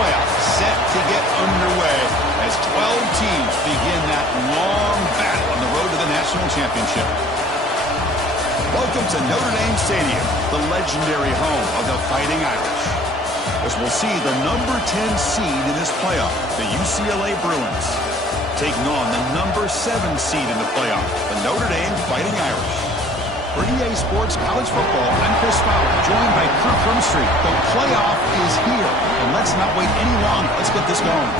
playoff set to get underway as 12 teams begin that long battle on the road to the national championship. Welcome to Notre Dame Stadium, the legendary home of the Fighting Irish, as we'll see the number 10 seed in this playoff, the UCLA Bruins, taking on the number 7 seed in the playoff, the Notre Dame Fighting Irish. For EA Sports College Football, I'm Chris Fowler, joined by Kirk Hermstreet. The playoff is here, and let's not wait any longer. Let's get this going.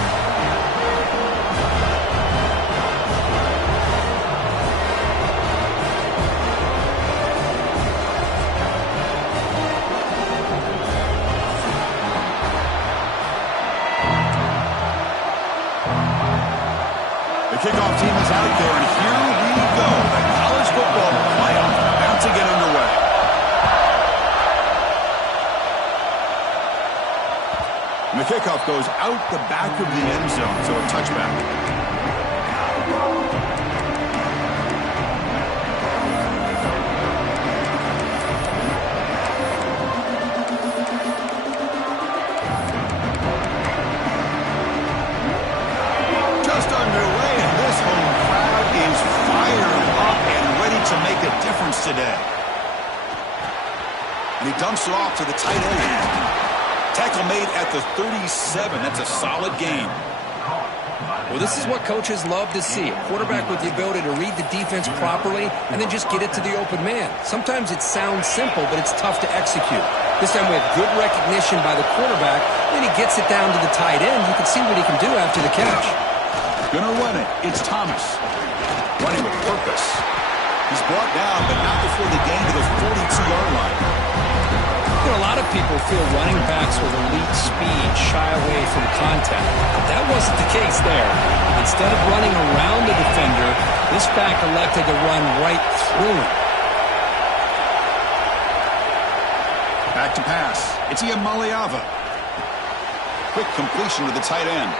The kickoff team is out there, and here we go. The college football playoff about to get underway. And the kickoff goes out the back of the end zone, so a touchback. Today. And he dumps it off to the tight end. Tackle made at the 37. That's a solid game. Well, this is what coaches love to see. A quarterback with the ability to read the defense properly and then just get it to the open man. Sometimes it sounds simple, but it's tough to execute. This time we have good recognition by the quarterback. Then he gets it down to the tight end. You can see what he can do after the catch. Gonna run it. It's Thomas. Running with purpose. He's brought down, but not before the gain to the 42-yard line. You know, a lot of people feel running backs with elite speed shy away from contact. But that wasn't the case there. Instead of running around the defender, this back elected to run right through him. Back to pass. It's Iamaleava. Quick completion to the tight end.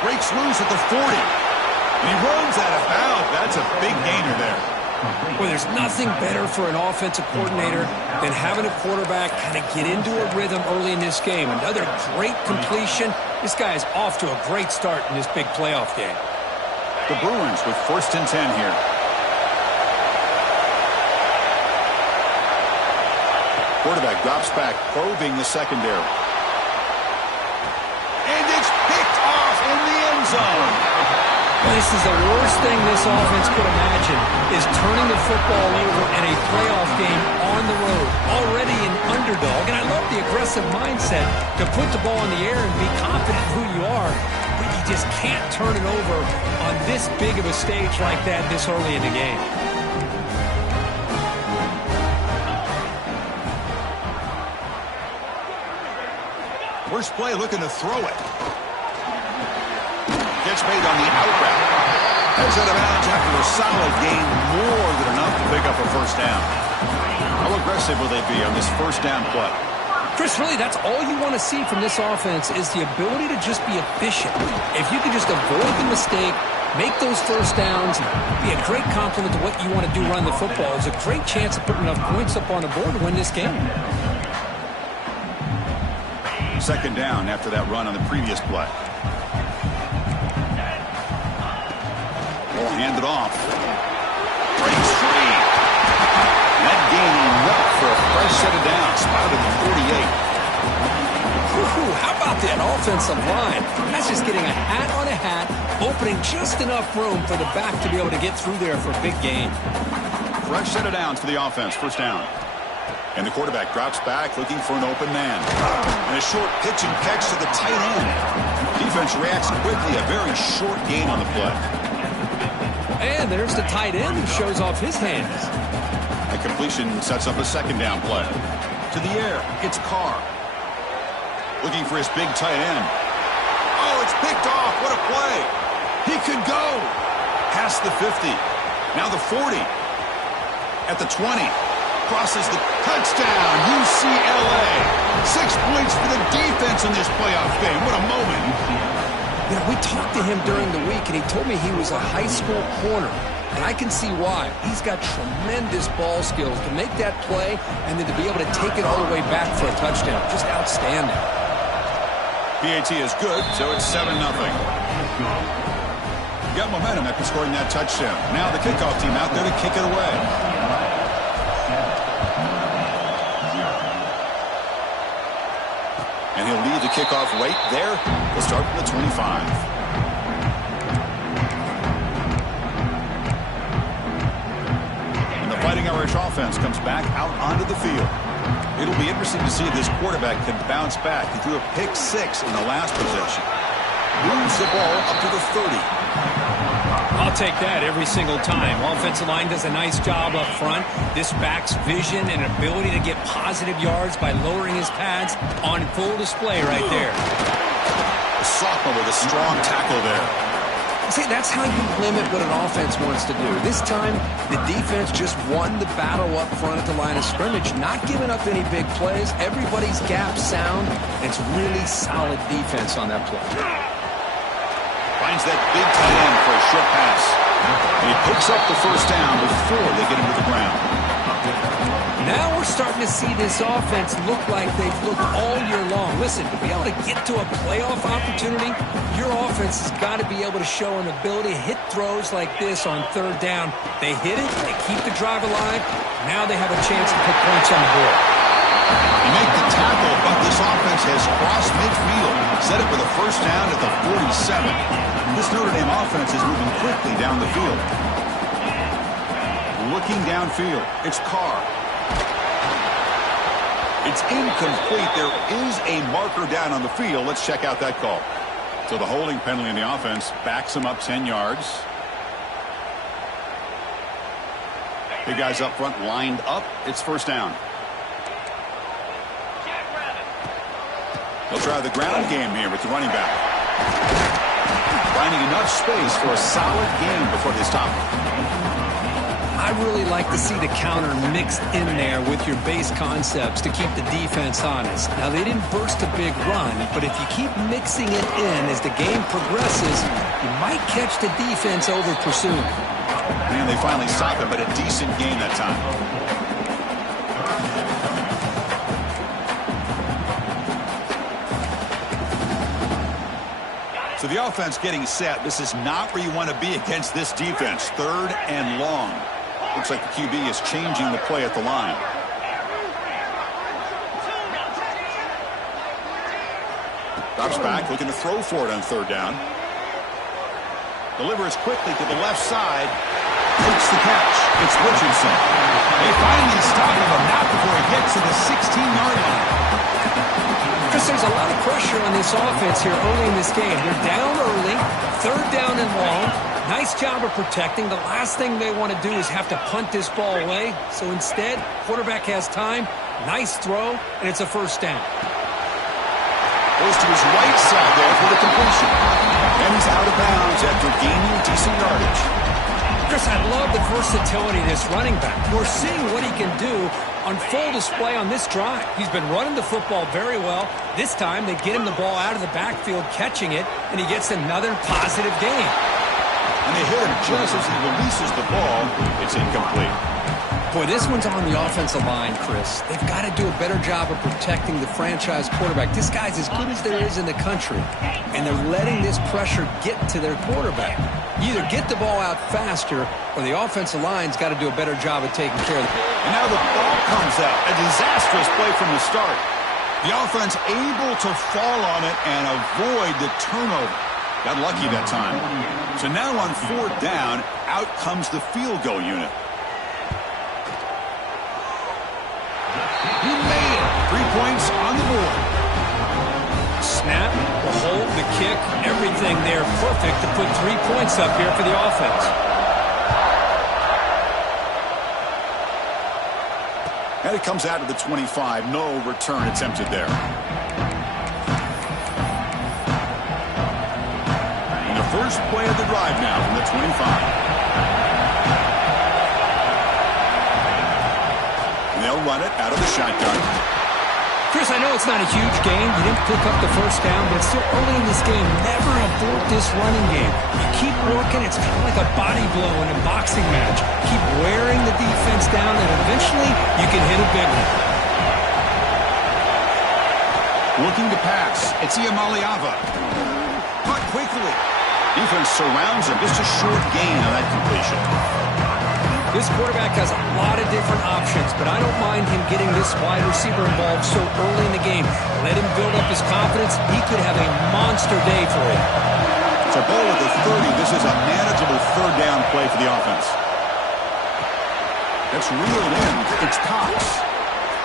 Breaks loose at the 40. And he runs out of bounds. That's a big gainer there. Well, there's nothing better for an offensive coordinator than having a quarterback kind of get into a rhythm early in this game. Another great completion. This guy is off to a great start in this big playoff game. The Bruins with 1st and 10 here. Quarterback drops back, probing the secondary. And it's picked off in the end zone. This is the worst thing this offense could imagine, is turning the football over in a playoff game on the road, already an underdog. And I love the aggressive mindset to put the ball in the air and be confident in who you are, but you just can't turn it over on this big of a stage like that this early in the game. First play looking to throw it. Gets made on the out route. Heads out of bounds after a solid gain, more than enough to pick up a first down. How aggressive will they be on this first down play? Chris, really, that's all you want to see from this offense is the ability to just be efficient. If you can just avoid the mistake, make those first downs, be a great compliment to what you want to do run the football. It's a great chance of putting enough points up on the board to win this game. Second down after that run on the previous play. Ball handed off. Breaks free. That gain enough for a fresh set of downs. Spotted the 48. How about that offensive line? That's just getting a hat on a hat, opening just enough room for the back to be able to get through there for a big gain. Fresh set of downs for the offense. First down. And the quarterback drops back looking for an open man. And a short pitch and catch to the tight end. Defense reacts quickly. A very short gain on the play. And there's the tight end who shows off his hands. The completion sets up a second down play. To the air, it's Carr. Looking for his big tight end. Oh, it's picked off. What a play. He could go. Past the 50. Now the 40. At the 20. Crosses the touchdown. UCLA. 6 points for the defense in this playoff game. What a moment. You know, we talked to him during the week, and he told me he was a high school corner. And I can see why. He's got tremendous ball skills to make that play and then to be able to take it all the way back for a touchdown. Just outstanding. PAT is good, so it's 7-0. Got momentum after scoring that touchdown. Now the kickoff team out there to kick it away. And he'll lead the kickoff right there. We'll start from the 25. And the Fighting Irish offense comes back out onto the field. It'll be interesting to see if this quarterback can bounce back. He threw a pick 6 in the last possession. Moves the ball up to the 30. I'll take that every single time. Offensive line does a nice job up front. This back's vision and ability to get positive yards by lowering his pads on full display right there. A sophomore with a strong tackle there. See, that's how you limit what an offense wants to do. This time, the defense just won the battle up front at the line of scrimmage, not giving up any big plays. Everybody's gap sound. It's really solid defense on that play. Finds that big tight end for a short pass. And he picks up the first down before they get him to the ground. Now we're starting to see this offense look like they've looked all year long. Listen, to be able to get to a playoff opportunity, your offense has got to be able to show an ability to hit throws like this on third down. They hit it, they keep the drive alive. Now they have a chance to put points on the board. They make the tackle, but this offense has crossed midfield. Set it for the first down at the 47. This Notre Dame offense is moving quickly down the field. Looking downfield, it's Carr. It's incomplete. There is a marker down on the field. Let's check out that call. So the holding penalty in the offense backs him up 10 yards. Big guys up front lined up. It's first down. They'll try the ground game here with the running back. Finding enough space for a solid game before they stop him. I really like to see the counter mixed in there with your base concepts to keep the defense honest. Now, they didn't burst a big run, but if you keep mixing it in as the game progresses, you might catch the defense over pursuing. Man, they finally stopped him, but a decent game that time. So the offense getting set. This is not where you want to be against this defense. Third and long. Looks like the QB is changing the play at the line. Drops back, looking to throw for it on third down. Delivers quickly to the left side. Takes the catch. It's Richardson. They finally stop him, but not before he gets to the 16-yard line. Chris, there's a lot of pressure on this offense here early in this game. They're down early, third down and long. Nice job of protecting. The last thing they want to do is have to punt this ball away. So instead, quarterback has time. Nice throw, and it's a first down. Goes to his right side there for the completion. And he's out of bounds after gaining decent yardage. Chris, I love the versatility of this running back. We're seeing what he can do on full display on this drive. He's been running the football very well. This time, they get him the ball out of the backfield, catching it, and he gets another positive gain. And they hit him just as he releases the ball. It's incomplete. Boy, this one's on the offensive line, Chris. They've got to do a better job of protecting the franchise quarterback. This guy's as good as there is in the country, and they're letting this pressure get to their quarterback. You either get the ball out faster, or the offensive line's got to do a better job of taking care of it. And now the ball comes out. A disastrous play from the start. The offense able to fall on it and avoid the turnover. Got lucky that time. So now on fourth down, out comes the field goal unit. He made it. 3 points on the board. Snap, the hold, the kick, everything there perfect to put 3 points up here for the offense. And it comes out of the 25. No return attempted there. And the first play of the drive now from the 25. And they'll run it out of the shotgun. Chris, I know it's not a huge game. You didn't pick up the first down, but still early in this game, never abort this running game. You keep working. It's kind of like a body blow in a boxing match. Keep wearing the defense down, and eventually you can hit a big one. Looking to pass. It's Iamaliava. Caught quickly. Defense surrounds him. Just a short gain on that completion. This quarterback has a lot of different options, but I don't mind him getting this wide receiver involved so early in the game. Let him build up his confidence. He could have a monster day for you. It's a ball at the 30. This is a manageable third down play for the offense. That's reeled in. It's Cox.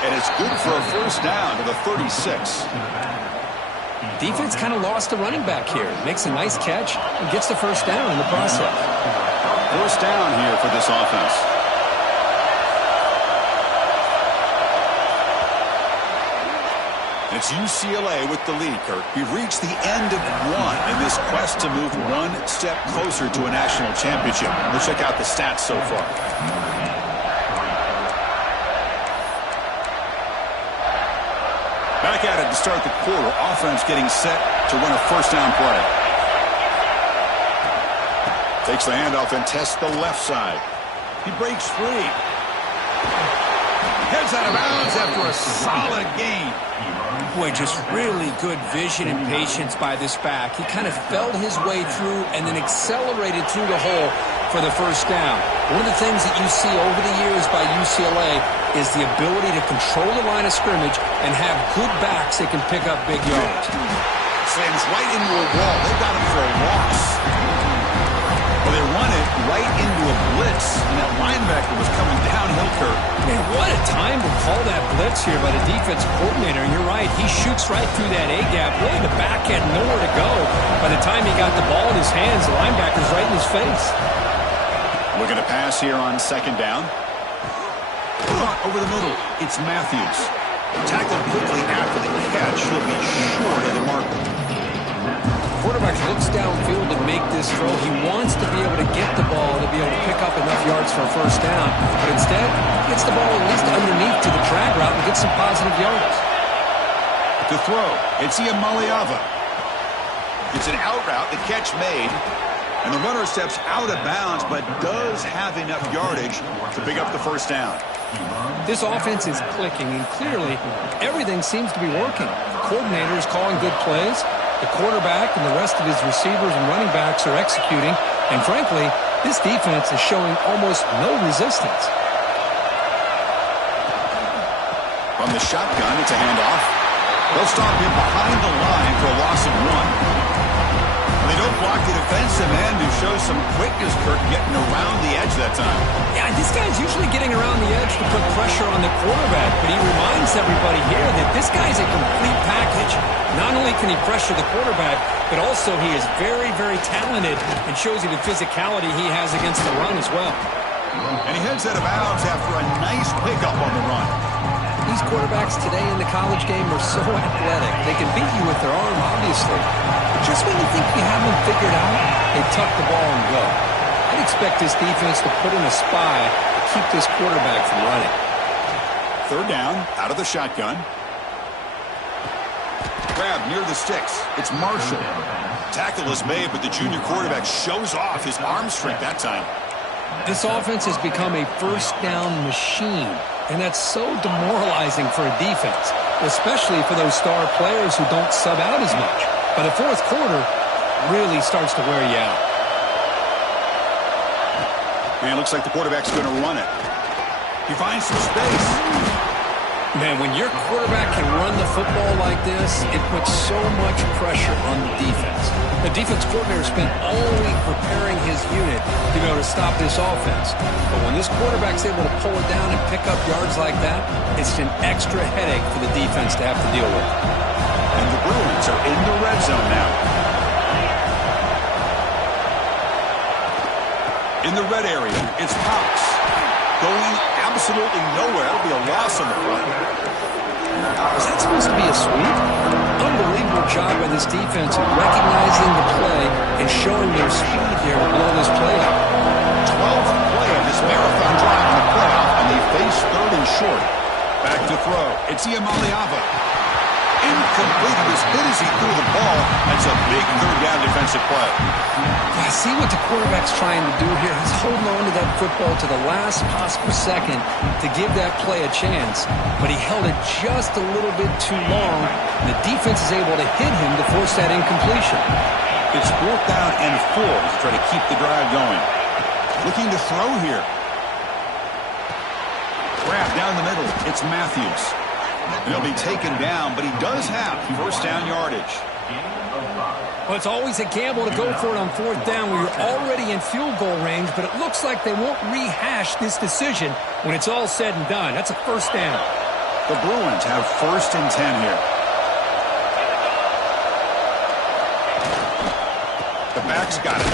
And it's good for a first down to the 36. Defense kind of lost the running back here. Makes a nice catch and gets the first down in the process. First down here for this offense. It's UCLA with the lead, Kirk. We've reached the end of one in this quest to move one step closer to a national championship. Let's check out the stats so far. Back at it to start the quarter. Offense getting set to run a first down play. Takes the handoff and tests the left side. He breaks free. Heads out of bounds after a solid gain. Boy, just really good vision and patience by this back. He kind of felt his way through and then accelerated through the hole for the first down. One of the things that you see over the years by UCLA is the ability to control the line of scrimmage and have good backs that can pick up big yards. Slams right into a wall. They got him for a loss. Well, they run it right into a blitz, and that linebacker was coming downhill, Kirk. Man, what a time to call that blitz here by the defensive coordinator. And you're right, he shoots right through that A-gap. Really, the back had nowhere to go. By the time he got the ball in his hands, the linebacker's right in his face. Looking to pass here on second down. Over the middle, it's Matthews. Tackled quickly after the catch. He'll be short of the marker. Quarterback looks downfield to make this throw. He wants to be able to get the ball to be able to pick up enough yards for a first down. But instead, he gets the ball at least underneath to the drag route and gets some positive yards. To throw, it's Iamaliava. It's an out route, the catch made. And the runner steps out of bounds, but does have enough yardage to pick up the first down. This offense is clicking, and clearly everything seems to be working. The coordinator is calling good plays. The quarterback and the rest of his receivers and running backs are executing. And frankly, this defense is showing almost no resistance. From the shotgun, it's a handoff. They'll stop him behind the line for a loss of one. They don't block the defensive end, who shows some quickness, Kirk, getting around the edge that time. Yeah, this guy's usually getting around the edge to put pressure on the quarterback, but he reminds everybody here that this guy's a complete package. Not only can he pressure the quarterback, but also he is very, very talented and shows you the physicality he has against the run as well. And he heads out of bounds after a nice pickup on the run. These quarterbacks today in the college game are so athletic. They can beat you with their arm, obviously. Just when you think you have them figured out, they tuck the ball and go. I'd expect this defense to put in a spy to keep this quarterback from running. Third down, out of the shotgun. Grab near the sticks. It's Marshall. Tackle is made, but the junior quarterback shows off his arm strength that time. This offense has become a first down machine, and that's so demoralizing for a defense, especially for those star players who don't sub out as much. By the fourth quarter, really starts to wear you out. Man, looks like the quarterback's going to run it. He finds some space. Man, when your quarterback can run the football like this, it puts so much pressure on the defense. The defense coordinator spent all week preparing his unit to be able to stop this offense. But when this quarterback's able to pull it down and pick up yards like that, it's an extra headache for the defense to have to deal with. And the Bruins are in the red zone now. In the red area, it's Cox. Going absolutely nowhere. It'll be a loss on the front. Is that supposed to be a sweep? Unbelievable job by this defense of recognizing the play and showing their speed here to blow this play out. 12th play of this marathon drive in the playoff, and they face third and short. Back to throw. It's Iamaliava. Incomplete. As good as he threw the ball, that's a big third down defensive play. Yeah, see what the quarterback's trying to do here. He's holding on to that football to the last possible second to give that play a chance, but he held it just a little bit too long, and the defense is able to hit him to force that incompletion. It's 4th down and 4 to try to keep the drive going. Looking to throw here. Grab down the middle. It's Matthews. He'll be taken down, but he does have first down yardage. Well, it's always a gamble to go for it on 4th down where you're already in field goal range, but it looks like they won't rehash this decision when it's all said and done. That's a first down. The Bruins have 1st and 10 here. The back's got it.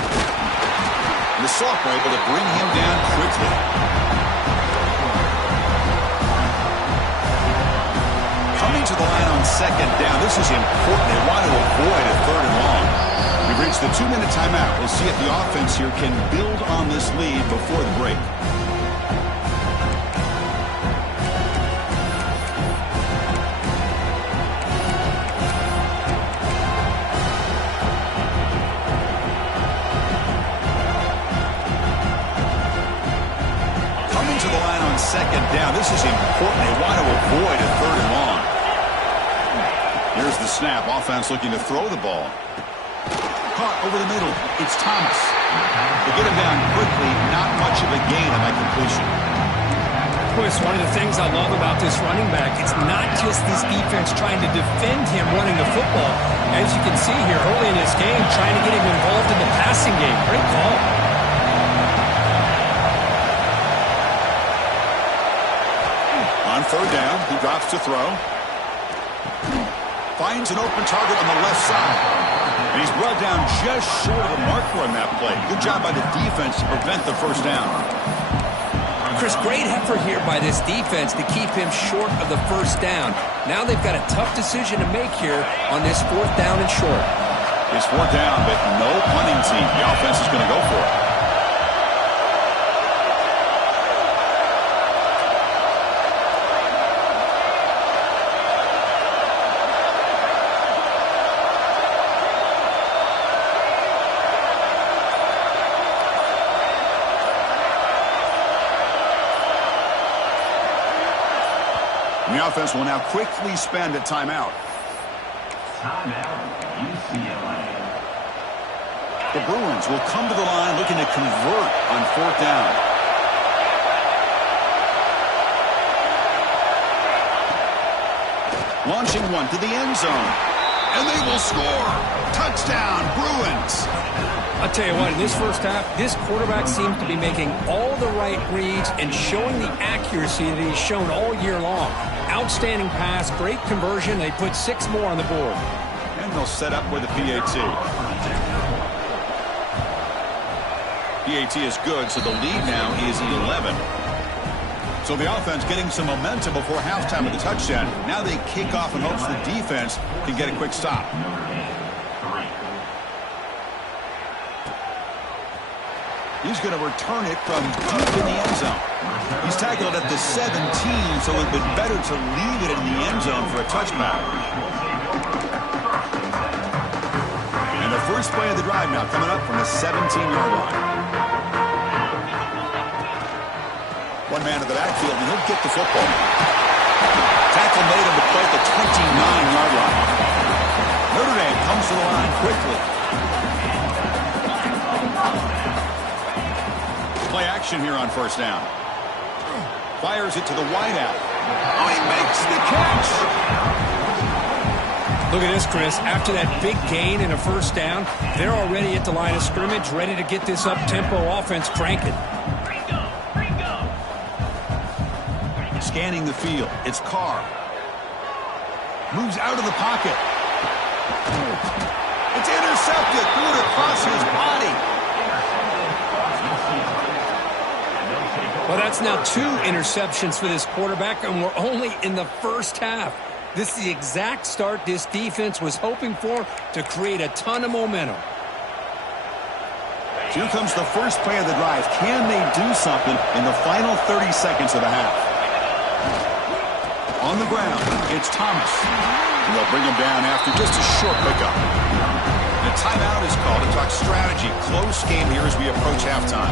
And the Sophomore able to bring him down quickly. Coming to the line on 2nd down. This is important. They want to avoid a 3rd and long. We've reached the 2-minute timeout. We'll see if the offense here can build on this lead before the break. Coming to the line on 2nd down. This is important. They want to avoid a 3rd and long. Here's the snap. Offense looking to throw the ball. Caught over the middle. It's Thomas. They get him down quickly. Not much of a gain on that completion. Chris, one of the things I love about this running back, it's not just this defense trying to defend him running the football. As you can see here early in this game, trying to get him involved in the passing game. Great call. On 3rd down, he drops to throw. Finds an open target on the left side. And he's brought down just short of the marker on that play. Good job by the defense to prevent the first down. Chris, great effort here by this defense to keep him short of the first down. Now they've got a tough decision to make here on this 4th down and short. It's 4th down, but no punting team. The offense is going to go for it. And the offense will now quickly spend a timeout. The Bruins will come to the line looking to convert on 4th down. Launching one to the end zone. And they will score. Touchdown, Bruins. I'll tell you what, in this first half, this quarterback seems to be making all the right reads and showing the accuracy that he's shown all year long. Outstanding pass, great conversion. They put 6 more on the board. And they'll set up with a PAT. PAT is good, so the lead now is 11. So the offense getting some momentum before halftime with the touchdown. Now they kick off in hopes the defense can get a quick stop. He's going to return it from deep in the end zone. He's tackled at the 17, so it would have been better to leave it in the end zone for a touchback. And the first play of the drive now coming up from the 17-yard line. One man to the backfield, and he'll get the football. Tackle made him to play at the 29-yard line. Notre Dame comes to the line quickly. Play action here on 1st down. Fires it to the wideout. Oh, he makes the catch. Look at this, Chris. After that big gain in a 1st down, they're already at the line of scrimmage, ready to get this up-tempo offense cranking. Scanning the field. It's Carr. Moves out of the pocket. It's intercepted. Threw it across his body. Well, that's now 2 interceptions for this quarterback, and we're only in the first half. This is the exact start this defense was hoping for to create a ton of momentum. Here comes the first play of the drive. Can they do something in the final 30 seconds of the half? On the ground, it's Thomas. They'll bring him down after just a short pickup. The timeout is called to talk strategy. Close game here as we approach halftime.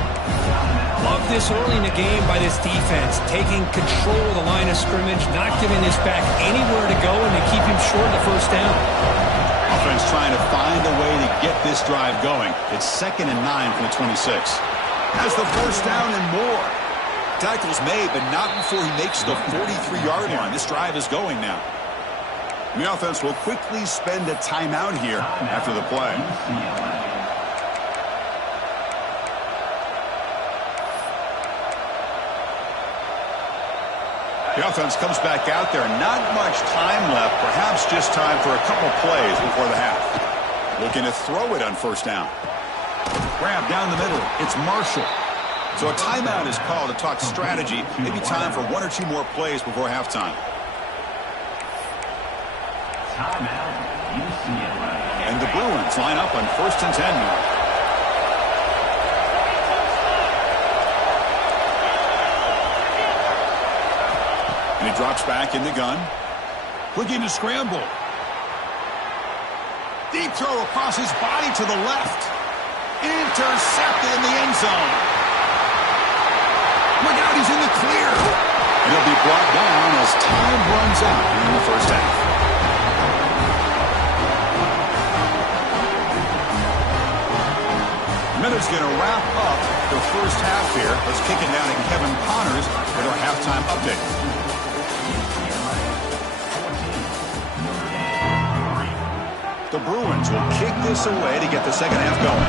Love this early in the game by this defense, taking control of the line of scrimmage, not giving this back anywhere to go, and to keep him short of the first down. Offense trying to find a way to get this drive going. It's 2nd and 9 from the 26. Has the first down and more. Tackle's made, but not before he makes the 43-yard line. This drive is going now. The offense will quickly spend a timeout here after the play. The offense comes back out there. Not much time left. Perhaps just time for a couple plays before the half. Looking to throw it on first down. Grab down the middle. It's Marshall. So a timeout is called to talk strategy. Maybe time for 1 or 2 more plays before halftime. And the Bruins line up on 1st and 10 now. And he drops back in the gun. Looking to scramble. Deep throw across his body to the left. Intercepted in the end zone. Look out, he's in the clear. And he'll be brought down as time runs out in the first half. Miller's going to wrap up the first half here. Let's kick it down to Kevin Connors with our halftime update. The Bruins will kick this away to get the second half going.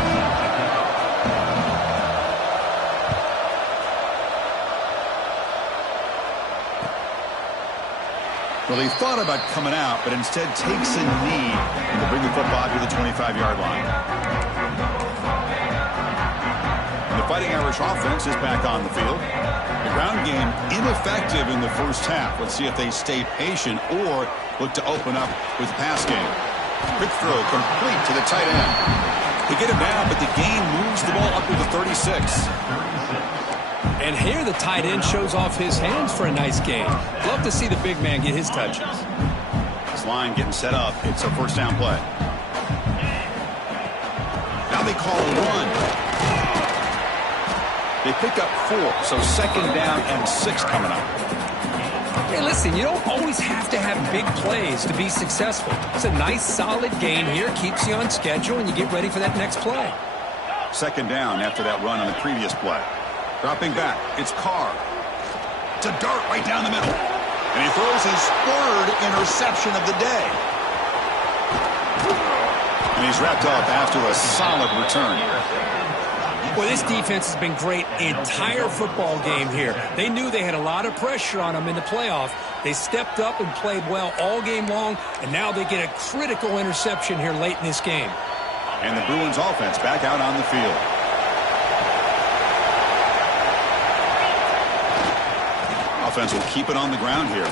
Well, he thought about coming out, but instead takes a knee to bring the football to the 25-yard line. The Fighting Irish offense is back on the field. The ground game ineffective in the first half. Let's see if they stay patient or look to open up with the pass game. Quick throw complete to the tight end. They get him down, but the gain moves the ball up to the 36. And here the tight end shows off his hands for a nice gain. Love to see the big man get his touches. This line getting set up. It's a first down play. Now they call a run. They pick up 4, so 2nd down and 6 coming up. Hey, listen, you don't always have to have big plays to be successful. It's a nice, solid gain here. Keeps you on schedule, and you get ready for that next play. 2nd down after that run on the previous play. Dropping back, it's Carr. It's a dart right down the middle. And he throws his 3rd interception of the day. And he's wrapped up after a solid return. Well, this defense has been great the entire football game here. They knew they had a lot of pressure on them in the playoff. They stepped up and played well all game long, and now they get a critical interception here late in this game. And the Bruins offense back out on the field. Offense will keep it on the ground here.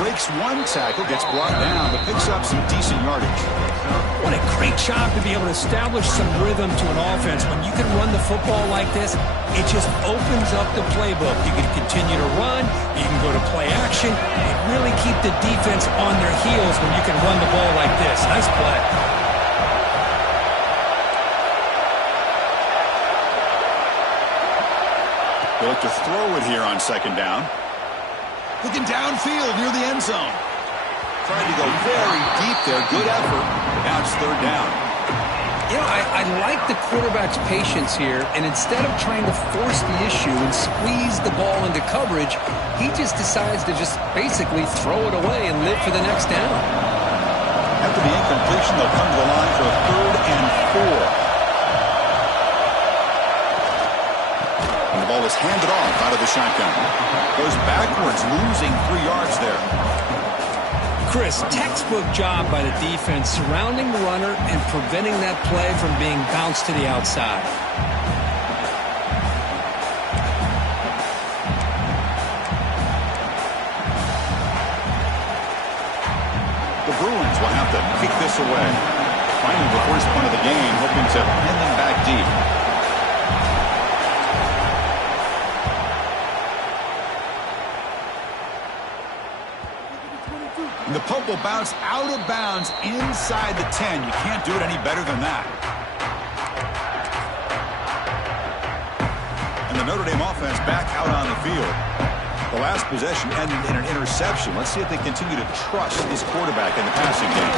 Breaks one tackle, gets brought down, but picks up some decent yardage. What a great job to be able to establish some rhythm to an offense. When you can run the football like this, it just opens up the playbook. You can continue to run. You can go to play action. You really keep the defense on their heels when you can run the ball like this. Nice play. They look to throw it here on 2nd down. Looking downfield near the end zone. Trying to go very deep there. Good effort. Now it's 3rd down. You know, I like the quarterback's patience here, and instead of trying to force the issue and squeeze the ball into coverage, he just decides to just basically throw it away and live for the next down. After the incompletion, they'll come to the line for a 3rd and 4. The ball is handed off out of the shotgun. Goes backwards, losing 3 yards there. Chris, textbook job by the defense surrounding the runner and preventing that play from being bounced to the outside. The Bruins will have to kick this away. Finding the first punt of the game, hoping to pin them back deep. The punt football bounced out of bounds inside the 10. You can't do it any better than that. And the Notre Dame offense back out on the field. The last possession ended in an interception. Let's see if they continue to trust this quarterback in the passing game.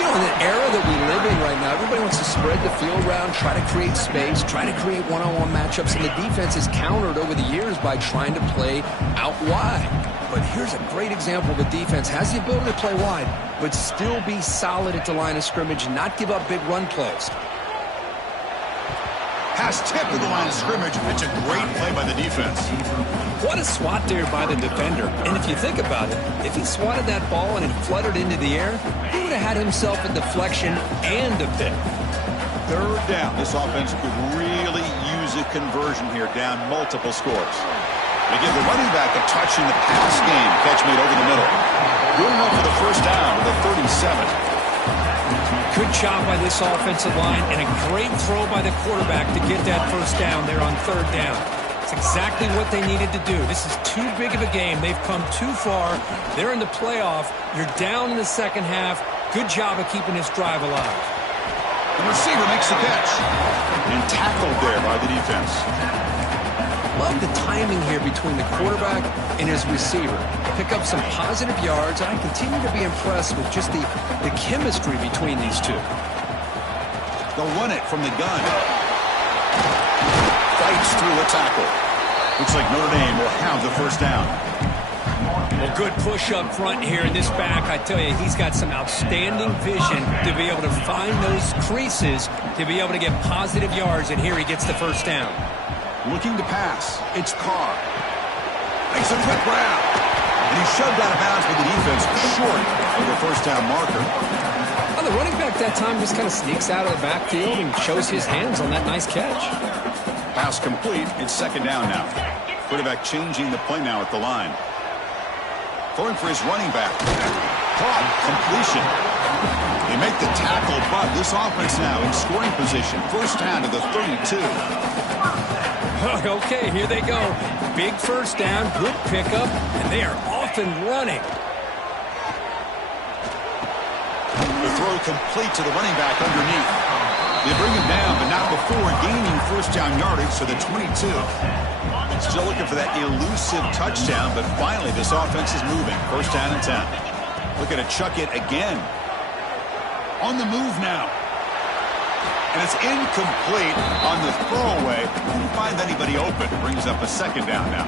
You know, in the era that we live in right now, everybody wants to spread the field around, try to create space, try to create one-on-one matchups, and the defense is countered over the years by trying to play out wide. But here's a great example of a defense has the ability to play wide, but still be solid at the line of scrimmage and not give up big run plays. Pass tip to the line of scrimmage. It's a great play by the defense. What a swat there by the defender. And if you think about it, if he swatted that ball and it fluttered into the air, he would have had himself a deflection and a pick. Third down. This offense could really use a conversion here, down multiple scores. They give the running back a touch in the pass game. Catch made over the middle. Good enough for the first down to the 37. Good job by this offensive line and a great throw by the quarterback to get that first down there on third down. It's exactly what they needed to do. This is too big of a game. They've come too far. They're in the playoff. You're down in the second half. Good job of keeping this drive alive. The receiver makes the catch and tackled there by the defense. Love the timing here between the quarterback and his receiver. Pick up some positive yards, and I continue to be impressed with just the chemistry between these two. They'll run it from the gun. Fights through a tackle. Looks like Notre Dame will have the first down. Well, good push up front here in this back. I tell you, he's got some outstanding vision to be able to find those creases, to be able to get positive yards, and here he gets the first down. Looking to pass. It's Carr. Makes a quick grab. And he's shoved out of bounds with the defense short of the first down marker. Well, the running back that time just kind of sneaks out of the backfield and shows his hands on that nice catch. Pass complete. It's second down now. Quarterback changing the play now at the line. Throwing for his running back. Caught. Completion. They make the tackle, but this offense now in scoring position. First down to the 32. Okay, here they go. Big first down, good pickup, and they are off and running. The throw complete to the running back underneath. They bring him down, but not before gaining first down yardage to the 22. Still looking for that elusive touchdown, but finally this offense is moving. First down and 10. Looking to chuck it again. On the move now. And it's incomplete on the throwaway. Didn't find anybody open. Brings up a second down now.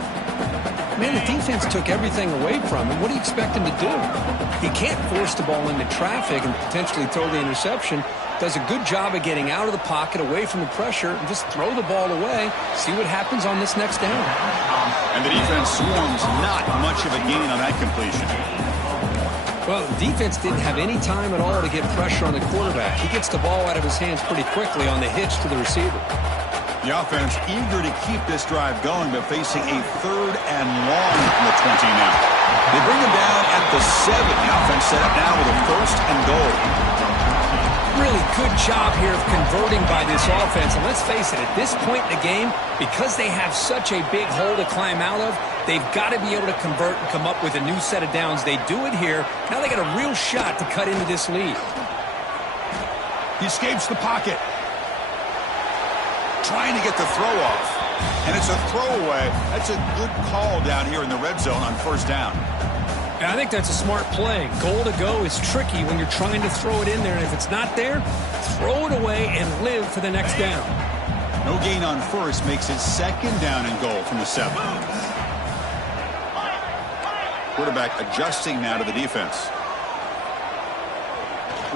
Man, the defense took everything away from him. What do you expect him to do? He can't force the ball into traffic and potentially throw the interception. Does a good job of getting out of the pocket, away from the pressure, and just throw the ball away. See what happens on this next down. And the defense swarms. Not much of a gain on that completion. Well, the defense didn't have any time at all to get pressure on the quarterback. He gets the ball out of his hands pretty quickly on the hitch to the receiver. The offense eager to keep this drive going, but facing a third and long from the 20 now. They bring him down at the 7. The offense set up now with a first and goal. Really good job here of converting by this offense. And let's face it, at this point in the game, because they have such a big hole to climb out of, they've got to be able to convert and come up with a new set of downs. They do it here. Now they got a real shot to cut into this lead. He escapes the pocket. Trying to get the throw off. And it's a throwaway. That's a good call down here in the red zone on first down. And I think that's a smart play. Goal to go is tricky when you're trying to throw it in there. And if it's not there, throw it away and live for the next down. No gain on first makes it second down and goal from the 7. Quarterback adjusting now to the defense.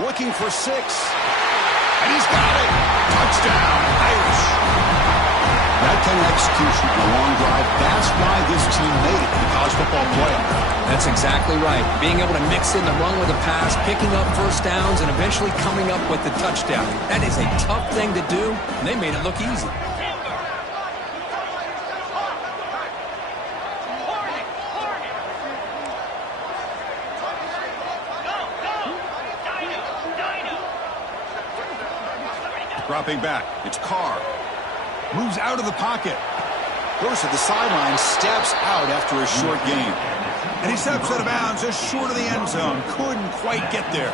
Looking for 6. And he's got it. Touchdown, Irish. That kind of execution on a long drive, that's why this team made it in the college football playoff. That's exactly right. Being able to mix in the run with a pass, picking up first downs, and eventually coming up with the touchdown. That is a tough thing to do, and they made it look easy. Dropping back, it's Carr. Moves out of the pocket. Goes to the sideline, steps out after a short gain. And he steps out of bounds just short of the end zone. Couldn't quite get there.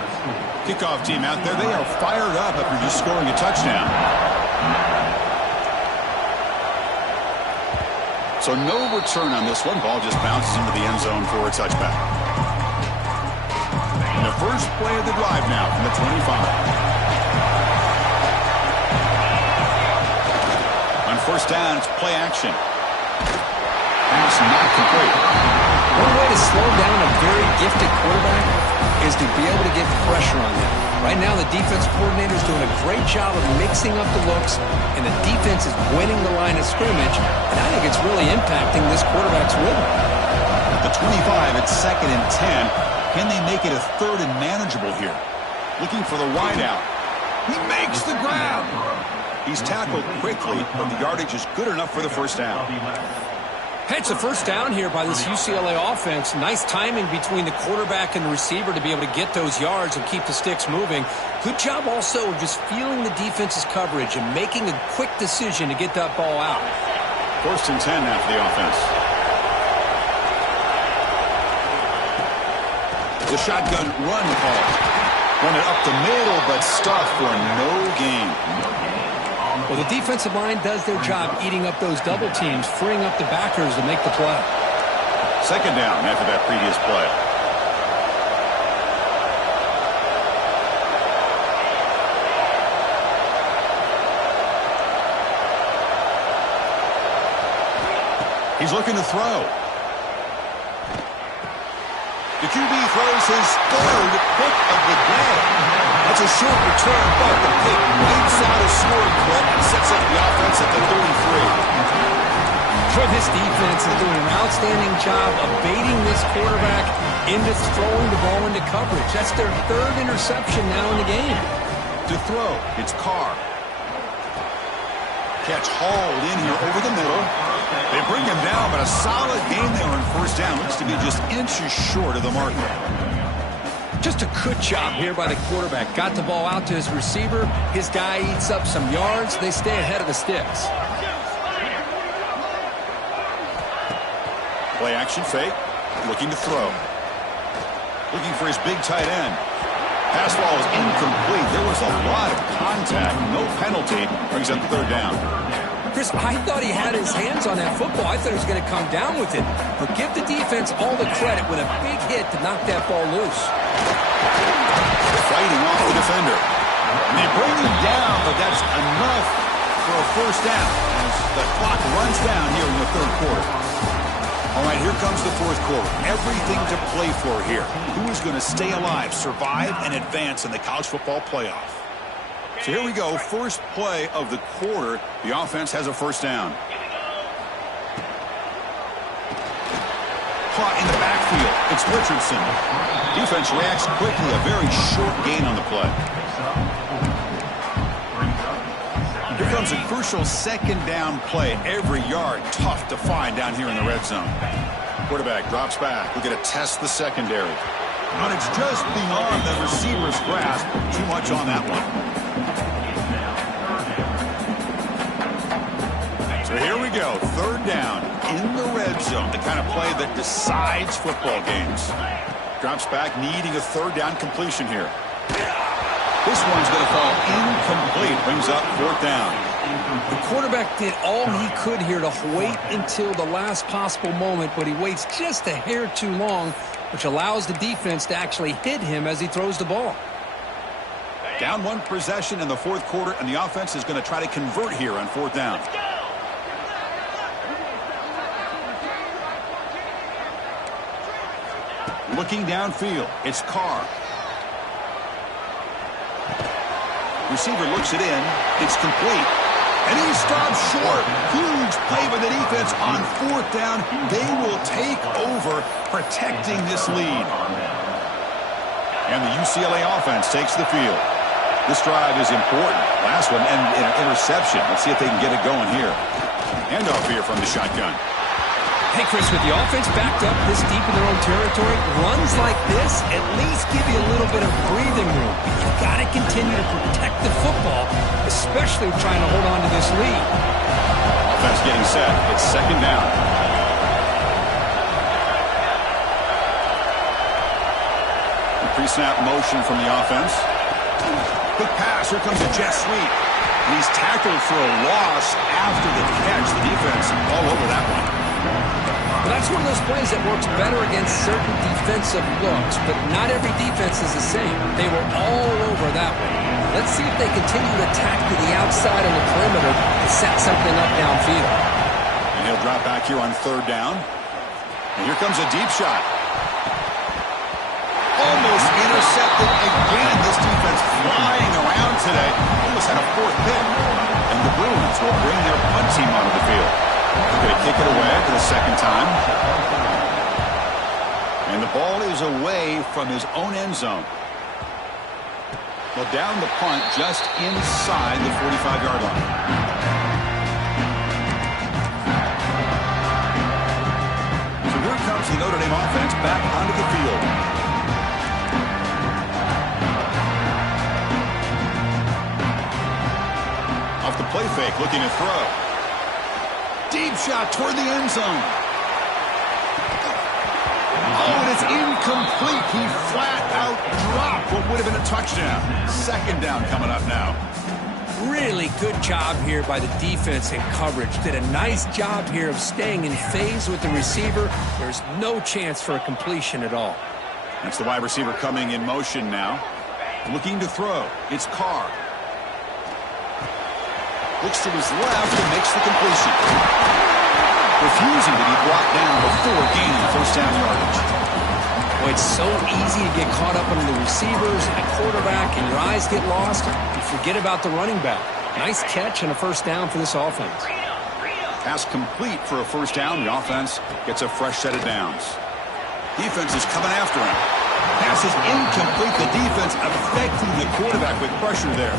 Kickoff team out there, they are fired up after just scoring a touchdown. So no return on this one. Ball just bounces into the end zone for a touchback. And the first play of the drive now from the 25. On first down, it's play action. Pass not complete. One way to slow down a very gifted quarterback is to be able to get pressure on them. Right now, the defense coordinator is doing a great job of mixing up the looks, and the defense is winning the line of scrimmage, and I think it's really impacting this quarterback's rhythm. At the 25, it's 2nd and 10. Can they make it a 3rd and manageable here? Looking for the wideout. He makes the grab. He's tackled quickly, but the yardage is good enough for the first down. Hey, it's a first down here by this UCLA offense. Nice timing between the quarterback and the receiver to be able to get those yards and keep the sticks moving. Good job also of just feeling the defense's coverage and making a quick decision to get that ball out. 1st and 10 now for the offense. The shotgun run call. Run it up the middle, but stuffed for no gain. Well, the defensive line does their job eating up those double teams, freeing up the backers to make the play. 2nd down after that previous play. He's looking to throw. The QB throws his 3rd pick of the day. That's a short return, but the pick wipes out a scoring clip and sets up the offense at the 33. For this defense is doing an outstanding job of baiting this quarterback into throwing the ball into coverage. That's their 3rd interception now in the game. To throw, it's Carr. Catch hauled in here over the middle. They bring him down, but a solid game there on first down. Looks to be just inches short of the marker. Just a good job here by the quarterback. Got the ball out to his receiver. His guy eats up some yards. They stay ahead of the sticks. Play action fake. Looking to throw. Looking for his big tight end. Pass ball is incomplete. There was a lot of contact. No penalty. Brings up 3rd down. Chris, I thought he had his hands on that football. I thought he was going to come down with it. But give the defense all the credit with a big hit to knock that ball loose. Fighting off the defender. And they bring him down, but that's enough for a first down as the clock runs down here in the 3rd quarter. All right, here comes the 4th quarter. Everything to play for here. Who is going to stay alive, survive, and advance in the college football playoff? So here we go, first play of the quarter. The offense has a first down. Caught in the backfield. It's Richardson. Defense reacts quickly. A very short gain on the play. Here comes a crucial 2nd down play. Every yard tough to find down here in the red zone. Quarterback drops back. We're going to test the secondary. But it's just beyond the receiver's grasp. Too much on that one. So here we go, 3rd down in the red zone, the kind of play that decides football games. Drops back, needing a 3rd down completion here. This one's going to fall incomplete, brings up 4th down. The quarterback did all he could here to wait until the last possible moment, but he waits just a hair too long, which allows the defense to actually hit him as he throws the ball. Down 1 possession in the 4th quarter, and the offense is going to try to convert here on 4th down. Looking downfield, it's Carr. Receiver looks it in. It's complete. And he stops short. Huge play by the defense on 4th down. They will take over, protecting this lead. And the UCLA offense takes the field. This drive is important. Last one, and an interception. Let's see if they can get it going here. Handoff here from the shotgun. Hey, Chris, with the offense backed up this deep in their own territory, runs like this at least give you a little bit of breathing room. You've got to continue to protect the football, especially trying to hold on to this lead. Offense getting set. It's 2nd down. pre-snap motion from the offense. Quick pass. Here comes a jet sweep. And he's tackled for a loss after the catch. The defense all over that one. Well, that's one of those plays that works better against certain defensive looks, but not every defense is the same. They were all over that one. Let's see if they continue to attack to the outside on the perimeter and set something up downfield. And he'll drop back here on third down. And here comes a deep shot. Almost intercepted again. This defense flying around today. Almost had a fourth pick. And the Bruins will bring their punt team onto the field. They're going to kick it away for the second time. And the ball is away from his own end zone. Well, down the punt just inside the 45-yard line. So here comes the Notre Dame offense back onto the field. Off the play fake, looking to throw. Deep shot toward the end zone. Oh, and it's incomplete. He flat out dropped what would have been a touchdown. Second down coming up now. Really good job here by the defense in coverage. Did a nice job here of staying in phase with the receiver. There's no chance for a completion at all. That's the wide receiver coming in motion now. Looking to throw. It's Carr. Looks to his left and makes the completion. Refusing to be brought down before gaining first down yardage. Boy, it's so easy to get caught up under the receivers and the quarterback, and your eyes get lost. You forget about the running back. Nice catch and a first down for this offense. Pass complete for a first down. The offense gets a fresh set of downs. Defense is coming after him. Pass is incomplete. The defense affecting the quarterback with pressure there.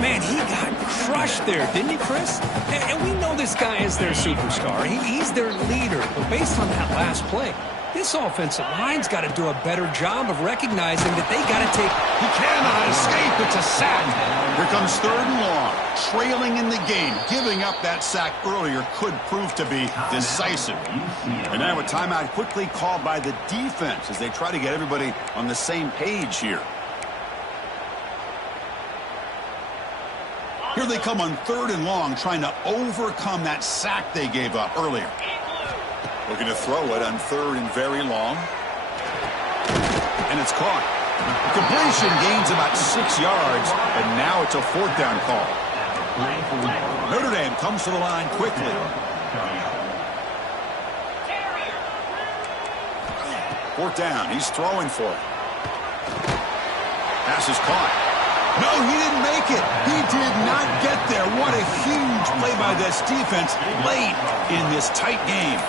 Man, he got crushed there, didn't he, Chris? And we know this guy is their superstar. He's their leader. But based on that last play, this offensive line's got to do a better job of recognizing that they got to take... He cannot escape. It's a sack. Here comes third and long. Trailing in the game. Giving up that sack earlier could prove to be decisive. And now a timeout quickly called by the defense as they try to get everybody on the same page here. Here they come on third and long, trying to overcome that sack they gave up earlier. Looking to throw it on third and very long. And it's caught. The completion gains about 6 yards, and now it's a fourth down call. Notre Dame comes to the line quickly. Fourth down. He's throwing for it. Pass is caught. No, he didn't make it. He did not get there. What a huge play by this defense late in this tight game.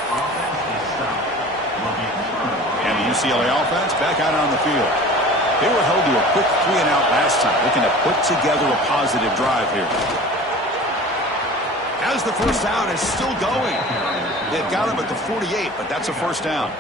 And the UCLA offense back out on the field. They were held to a quick 3-and-out last time, looking to put together a positive drive here. As the first down is still going. They've got him at the 48, but that's a first down.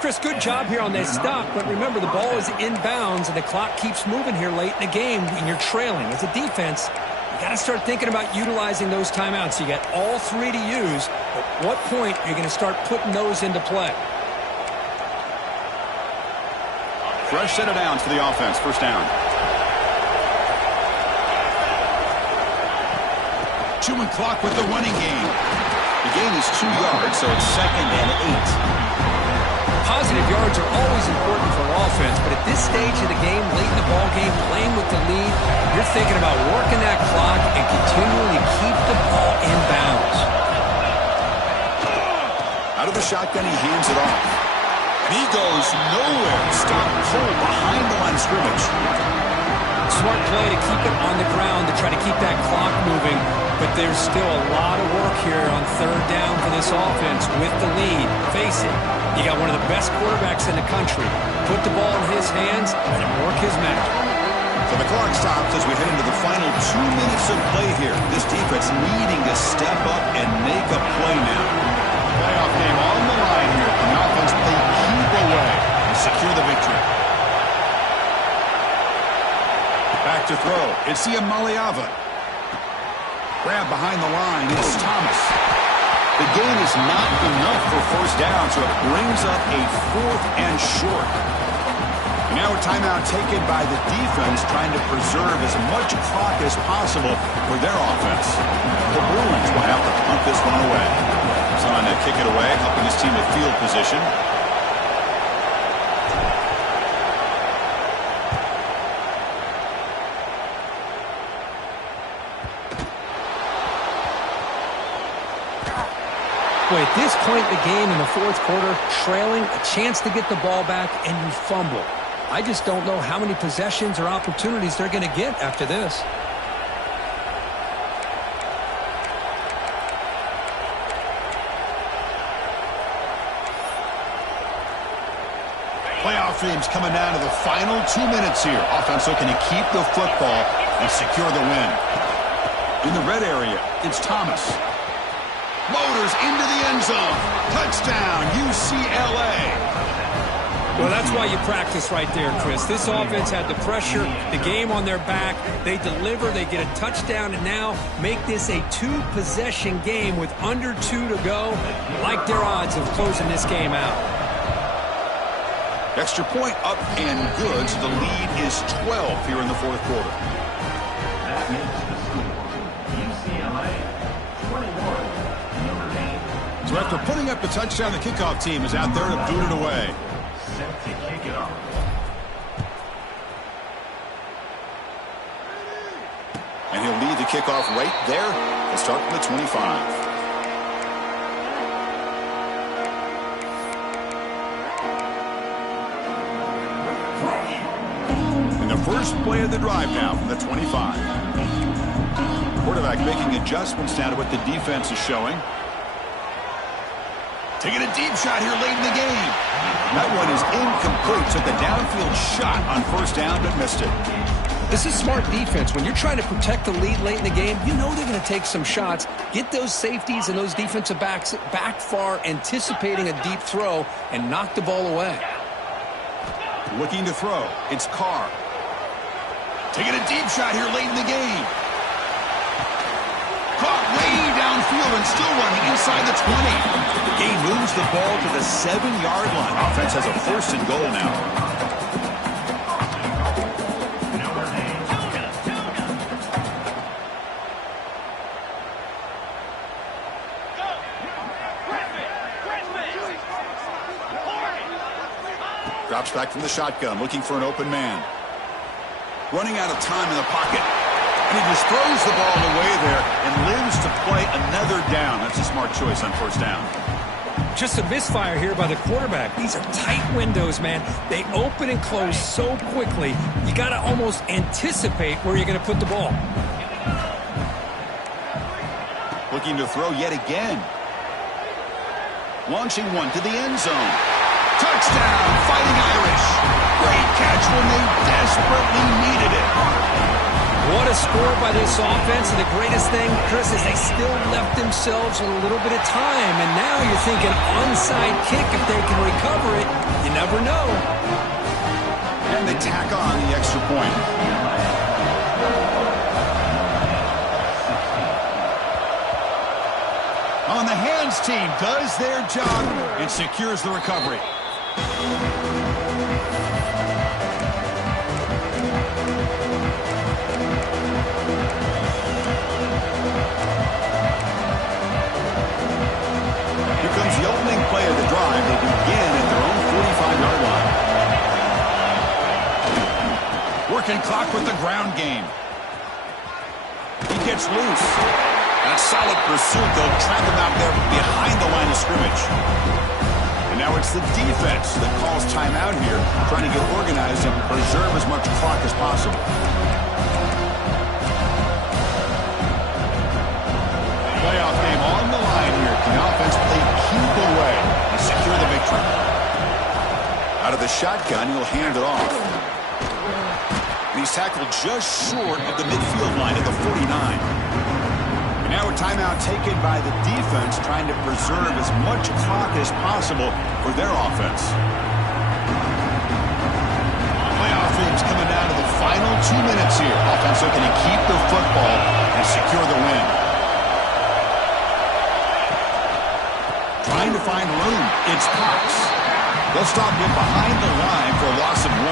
Chris, good job here on this stop, but remember the ball is inbounds and the clock keeps moving here late in the game and you're trailing. As a defense, you got to start thinking about utilizing those timeouts. You got all three to use. At what point are you going to start putting those into play? Fresh set of downs for the offense. First down. Chewing clock with the running game. The gain is 2 yards, so it's 2nd and 8. Positive yards are always important for an offense, but at this stage of the game, late in the ball game, playing with the lead, you're thinking about working that clock and continuing to keep the ball in bounds. Out of the shotgun, he hands it off. And he goes nowhere. Stop cold behind the line of scrimmage. Smart play to keep it on the ground to try to keep that clock moving, but there's still a lot of work here on third down for this offense with the lead. Face it, you got one of the best quarterbacks in the country. Put the ball in his hands and work his magic. So the clock stops as we head into the final 2 minutes of play here. This defense needing to step up and make a play now. Playoff game on the line here. The offense they keep away and secure the victory. Back to throw. It's Maliava. Grab behind the line. It's Thomas. The gain is not enough for first down, so it brings up a 4th and short. Now a timeout taken by the defense, trying to preserve as much clock as possible for their offense. The Bruins will have to punt this one away. He's on to kick it away, helping his team with field position. Boy, at this point in the game in the fourth quarter, trailing, a chance to get the ball back, and you fumble. I just don't know how many possessions or opportunities they're going to get after this. Playoff games coming down to the final 2 minutes here. Offense looking to keep the football and secure the win. In the red area, it's Thomas. Motors into the end zone. Touchdown, UCLA. Well, that's why you practice right there, Chris. This offense had the pressure, the game on their back. They deliver, they get a touchdown, and now make this a two-possession game with under 2 to go. Like their odds of closing this game out. Extra point up and good, so the lead is 12 here in the fourth quarter. That makes the score UCLA 21, Notre Dame. So after putting up the touchdown, the kickoff team is out there to boot it away. Set to kick it off. And he'll lead the kickoff right there. He'll start from the 25. And the first play of the drive now from the 25. Quarterback making adjustments now to what the defense is showing. Taking a deep shot here late in the game. That one is incomplete. Took a downfield shot on first down, but missed it. This is smart defense. When you're trying to protect the lead late in the game, you know they're going to take some shots, get those safeties and those defensive backs back far, anticipating a deep throw, and knock the ball away. Looking to throw. It's Carr. Taking a deep shot here late in the game. Caught way downfield and still running inside the 20. The game moves the ball to the 7-yard line. Offense has a first and goal now. Drops back from the shotgun, looking for an open man. Running out of time in the pocket. And he just throws the ball away there and lives to play another down. That's a smart choice on first down. Just a misfire here by the quarterback. These are tight windows, man. They open and close so quickly. You got to almost anticipate where you're going to put the ball. Looking to throw yet again. Launching one to the end zone. Touchdown, Fighting Irish. Great catch when they desperately needed it. What a score by this offense, and the greatest thing, Chris, is they still left themselves a little bit of time, and now you're thinking onside kick if they can recover it. You never know. And they tack on the extra point. On the hands team does their job and secures the recovery. Here comes the opening play of the drive. They begin at their own 45-yard line. Working clock with the ground game. He gets loose. And a solid pursuit. They'll trap him out there behind the line of scrimmage. And now it's the defense that calls timeout here, trying to get organized and preserve as much clock as possible. Playoff game on the line here. Can the offense play keep away and secure the victory? Out of the shotgun, he'll hand it off. And he's tackled just short of the midfield line at the 49. And now a timeout taken by the defense, trying to preserve as much clock as possible for their offense. Playoff games coming down to the final 2 minutes here. Offense looking to keep the football and secure the win. Trying to find room. It's Cox. They'll stop him behind the line for a loss of 1.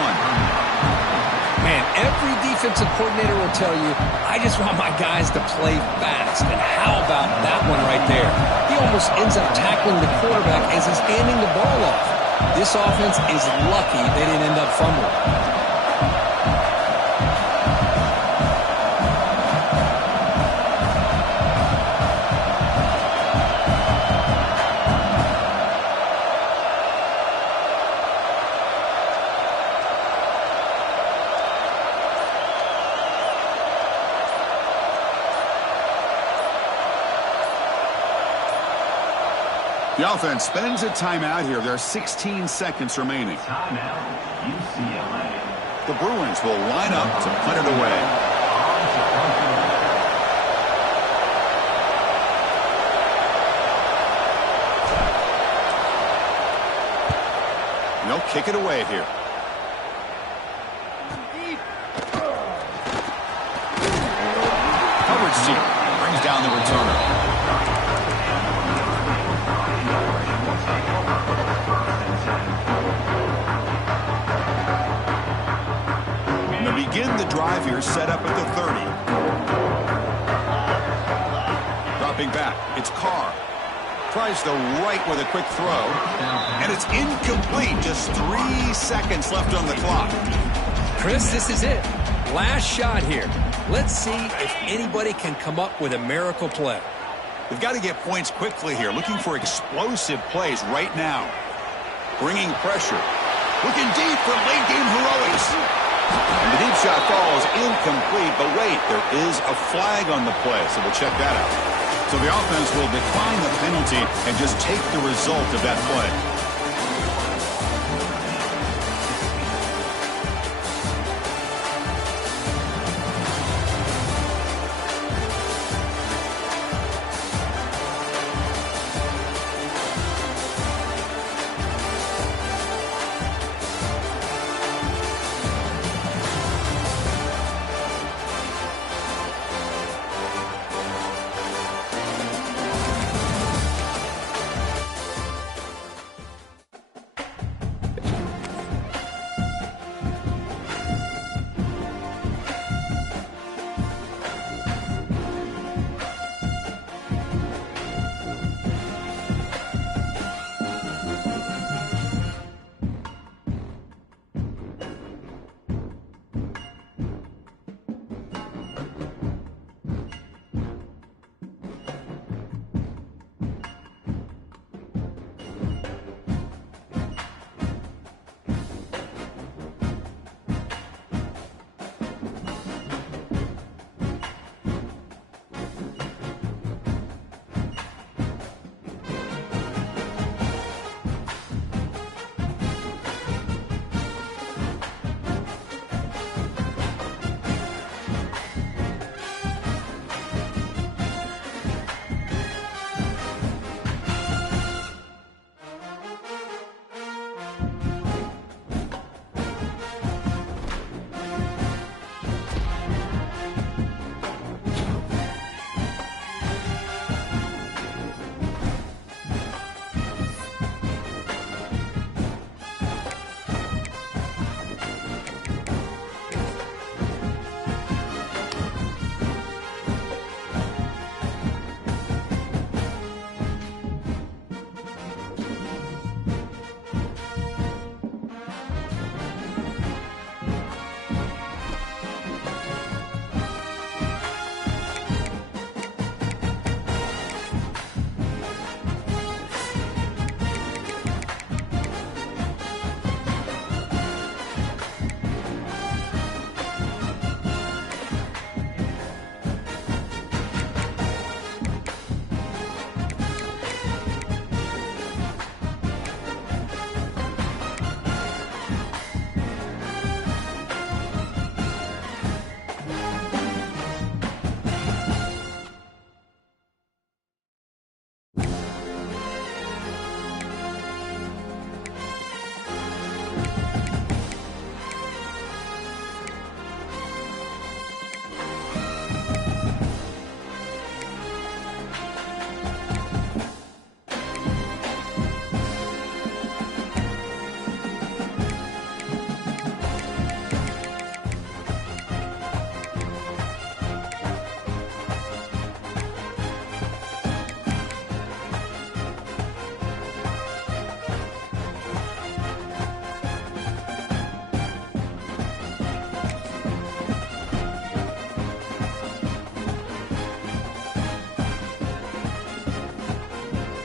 Man, every defensive coordinator will tell you, I just want my guys to play fast. And how about that one right there? He almost ends up tackling the quarterback as he's handing the ball off. This offense is lucky they didn't end up fumbling. The offense spends a timeout here. There are 16 seconds remaining. Timeout, UCLA. The Bruins will line up to punt it away. And they'll kick it away here. Coverage seat brings down the returner. Begin the drive here, set up at the 30. Dropping back, it's Carr. Tries the right with a quick throw, and it's incomplete. Just 3 seconds left on the clock. Chris, this is it. Last shot here. Let's see if anybody can come up with a miracle play. They've got to get points quickly here, looking for explosive plays right now. Bringing pressure. Looking deep for late-game heroics. And the deep shot falls incomplete, but wait, there is a flag on the play, so we'll check that out. So the offense will decline the penalty and just take the result of that play.